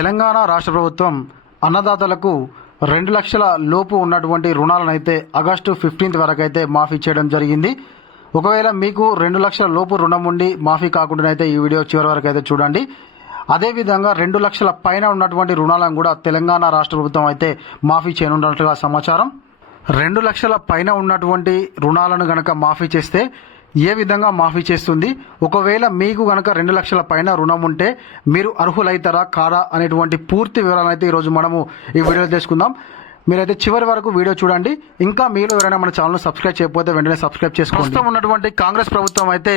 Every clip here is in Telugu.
తెలంగాణ రాష్ట్ర ప్రభుత్వం అన్నదాతలకు 2 లక్షల లోపు ఉన్నటువంటి రుణాలను అయితే ఆగస్టు 15 వరకు అయితే మాఫీ చేయడం జరిగింది. ఒకవేళ మీకు 2 లక్షల లోపు రుణం ఉండి మాఫీ కాకుండా అయితే ఈ వీడియో చివరి వరకు అయితే చూడండి. అదేవిధంగా 2 లక్షల పైన ఉన్నటువంటి రుణాలను కూడా తెలంగాణ రాష్ట్ర ప్రభుత్వం అయితే మాఫీ చేయనున్నట్లుగా సమాచారం. 2 లక్షల పైన ఉన్నటువంటి రుణాలను గనక మాఫీ చేస్తే ఏ విధంగా మాఫీ చేస్తుంది, ఒకవేళ మీకు గనక 2 లక్షల పైన రుణం ఉంటే మీరు అర్హులైతారా కాదా అనేటువంటి పూర్తి వివరాలను అయితే ఈరోజు మనము ఈ వీడియోలో తెలుసుకుందాం. మీరైతే చివరి వరకు వీడియో చూడండి. ఇంకా మీరు ఎవరైనా మన ఛానల్ సబ్స్క్రైబ్ చేయకపోతే వెంటనే సబ్స్క్రైబ్ చేసుకోండి. ప్రస్తుతం ఉన్నటువంటి కాంగ్రెస్ ప్రభుత్వం అయితే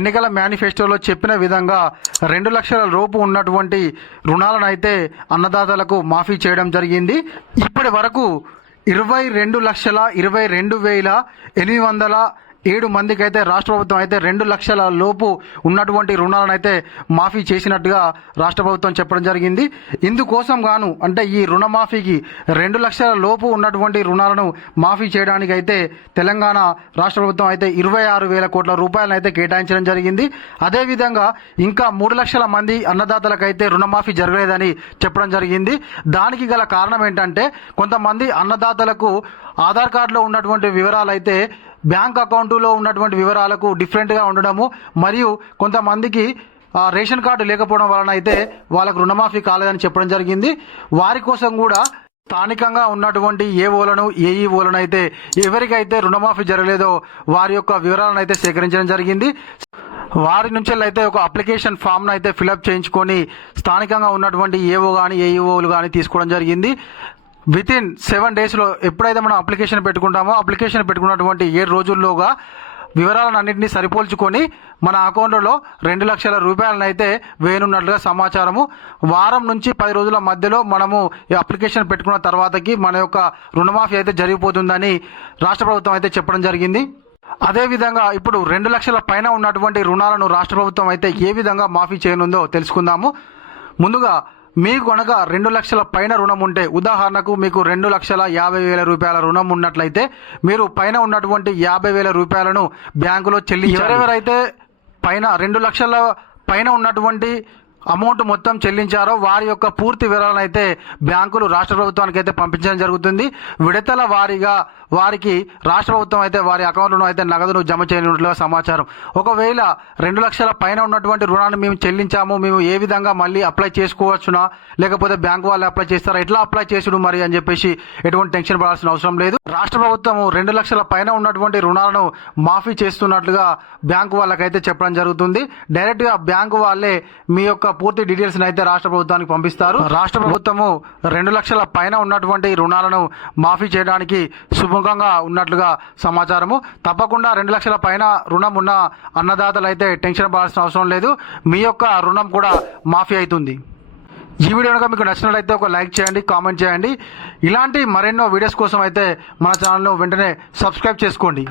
ఎన్నికల మేనిఫెస్టోలో చెప్పిన విధంగా 2 లక్షల లోపు ఉన్నటువంటి రుణాలను అయితే అన్నదాతలకు మాఫీ చేయడం జరిగింది. ఇప్పటి వరకు 22,22,807 మందికి అయితే రాష్ట్ర ప్రభుత్వం అయితే 2 లక్షల లోపు ఉన్నటువంటి రుణాలను అయితే మాఫీ చేసినట్టుగా రాష్ట్ర ప్రభుత్వం చెప్పడం జరిగింది. ఇందుకోసం గాను అంటే ఈ రుణమాఫీకి 2 లక్షల లోపు ఉన్నటువంటి రుణాలను మాఫీ చేయడానికి అయితే తెలంగాణ రాష్ట్ర ప్రభుత్వం అయితే 26,000 కోట్ల రూపాయలను అయితే కేటాయించడం జరిగింది. అదేవిధంగా ఇంకా 3 లక్షల మంది అన్నదాతలకైతే రుణమాఫీ జరగలేదని చెప్పడం జరిగింది. దానికి గల కారణం ఏంటంటే కొంతమంది అన్నదాతలకు ఆధార్ కార్డులో ఉన్నటువంటి వివరాలు అయితే బ్యాంక్ అకౌంటులో ఉన్నటువంటి వివరాలకు డిఫరెంట్గా ఉండడము, మరియు కొంతమందికి రేషన్ కార్డు లేకపోవడం వలన అయితే వాళ్ళకు రుణమాఫీ కాలేదని చెప్పడం జరిగింది. వారి కోసం కూడా స్థానికంగా ఉన్నటువంటి ఏఓలను ఏఈఓలను అయితే ఎవరికైతే రుణమాఫీ జరగలేదో వారి యొక్క వివరాలను అయితే సేకరించడం జరిగింది. వారి నుంచి అయితే ఒక అప్లికేషన్ ఫామ్ను అయితే ఫిలప్ చేయించుకొని స్థానికంగా ఉన్నటువంటి ఏఓ కానీ ఏఈఓలు కానీ తీసుకోవడం జరిగింది. వితిన్ 7 డేస్లో ఎప్పుడైతే మనం అప్లికేషన్ పెట్టుకుంటామో అప్లికేషన్ పెట్టుకున్నటువంటి 7 రోజుల్లోగా వివరాలను అన్నింటినీ సరిపోల్చుకొని మన అకౌంట్లో 2 లక్షల రూపాయలను అయితే వేయనున్నట్లుగా సమాచారము. వారం నుంచి 10 రోజుల మధ్యలో మనము ఈ అప్లికేషన్ పెట్టుకున్న తర్వాతకి మన యొక్క రుణమాఫీ అయితే జరిగిపోతుందని రాష్ట్ర ప్రభుత్వం అయితే చెప్పడం జరిగింది. అదేవిధంగా ఇప్పుడు 2 లక్షల పైన ఉన్నటువంటి రుణాలను రాష్ట్ర ప్రభుత్వం అయితే ఏ విధంగా మాఫీ చేయనుందో తెలుసుకుందాము. ముందుగా మీకు కనుక 2 లక్షల పైన రుణం ఉంటే, ఉదాహరణకు మీకు 2,50,000 రూపాయల రుణం ఉన్నట్లయితే మీరు పైన ఉన్నటువంటి 50,000 రూపాయలను బ్యాంకులో చెల్లించాలి. ఎవరెవరైతే పైన 2 లక్షల పైన ఉన్నటువంటి అమౌంట్ మొత్తం చెల్లించారో వారి యొక్క పూర్తి వివరాలను అయితే బ్యాంకులు రాష్ట్ర ప్రభుత్వానికి అయితే పంపించడం జరుగుతుంది. విడతల వారీగా వారికి రాష్ట్ర ప్రభుత్వం అయితే వారి అకౌంట్లను అయితే నగదును జమ చేయనున్నట్లుగా సమాచారం. ఒకవేళ 2 లక్షల పైన ఉన్నటువంటి రుణాన్ని మేము చెల్లించాము, మేము ఏ విధంగా మళ్ళీ అప్లై చేసుకోవచ్చునా, లేకపోతే బ్యాంకు వాళ్ళు అప్లై చేస్తారా, ఎట్లా అప్లై చేసుడు మరి అని చెప్పేసి ఎటువంటి టెన్షన్ పడాల్సిన అవసరం లేదు. రాష్ట్ర ప్రభుత్వం 2 లక్షల పైన ఉన్నటువంటి రుణాలను మాఫీ చేస్తున్నట్లుగా బ్యాంకు వాళ్ళకైతే చెప్పడం జరుగుతుంది. డైరెక్ట్గా బ్యాంకు వాళ్ళే మీ యొక్క పూర్తి డీటెయిల్స్ అయితే రాష్ట్ర ప్రభుత్వానికి పంపిస్తారు. రాష్ట్ర ప్రభుత్వము 2 లక్షల పైన ఉన్నటువంటి రుణాలను మాఫీ చేయడానికి సుముఖంగా ఉన్నట్లుగా సమాచారము. తప్పకుండా 2 లక్షల పైన రుణం ఉన్న అన్నదాతలు అయితే టెన్షన్ పడాల్సిన అవసరం లేదు. మీ యొక్క రుణం కూడా మాఫీ అవుతుంది. ఈ వీడియో కనుక మీకు నచ్చినట్లయితే ఒక లైక్ చేయండి, కామెంట్ చేయండి. ఇలాంటి మరెన్నో వీడియోస్ కోసం అయితే మన ఛానల్ను వెంటనే సబ్స్క్రైబ్ చేసుకోండి.